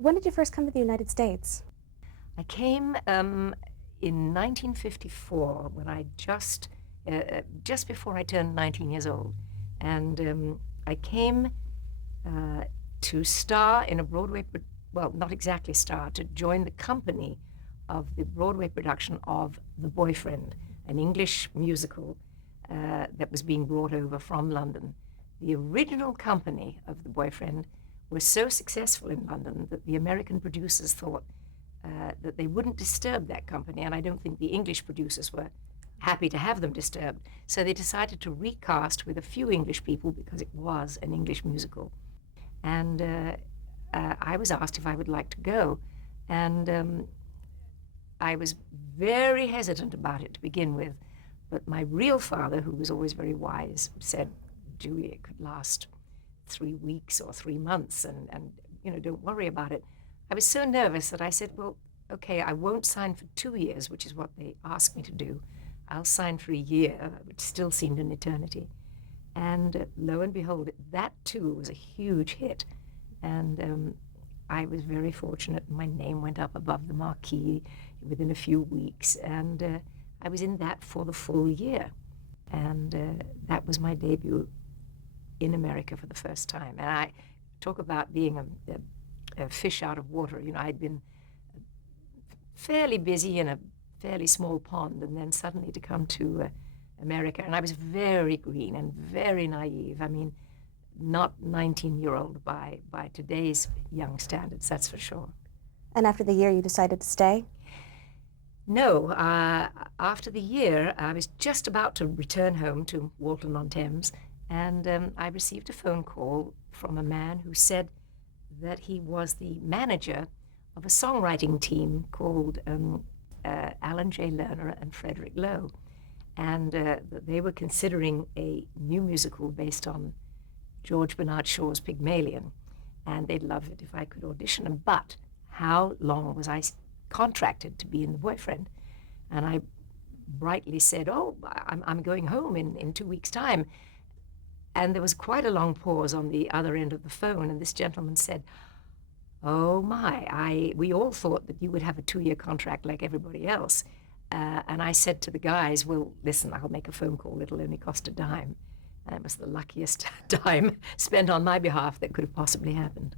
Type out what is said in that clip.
When did you first come to the United States? I came in 1954 when just before I turned 19 years old, and I came uh, to star in a Broadway, well, not exactly star, to join the company of the Broadway production of The Boyfriend, an English musical that was being brought over from London. The original company of The Boyfriend was so successful in London that the American producers thought that they wouldn't disturb that company, and I don't think the English producers were happy to have them disturbed. So they decided to recast with a few English people because it was an English musical. And I was asked if I would like to go, and I was very hesitant about it to begin with. But my real father, who was always very wise, said, Julia, it could last 3 weeks or 3 months, and don't worry about it. I was so nervous that I said, well, okay, I won't sign for 2 years, which is what they asked me to do. I'll sign for a year, which still seemed an eternity. And lo and behold, that too was a huge hit. And I was very fortunate. My name went up above the marquee within a few weeks. And I was in that for the full year. And that was my debut in America for the first time. And I talk about being a fish out of water. I'd been fairly busy in a fairly small pond, and then suddenly to come to America. And I was very green and very naive. I mean, not 19-year-old by today's young standards, that's for sure. And after the year, you decided to stay? No, after the year, I was just about to return home to Walton-on-Thames, and I received a phone call from a man who said that he was the manager of a songwriting team called Alan J. Lerner and Frederick Lowe, and that they were considering a new musical based on George Bernard Shaw's Pygmalion, and they'd love it if I could audition. But how long was I contracted to be in The Boyfriend? And I brightly said, oh, I'm going home in 2 weeks' time. And there was quite a long pause on the other end of the phone, and this gentleman said, oh my, we all thought that you would have a 2-year contract like everybody else. And I said to the guys, well, listen, I'll make a phone call. It'll only cost a dime. And it was the luckiest dime spent on my behalf that could have possibly happened.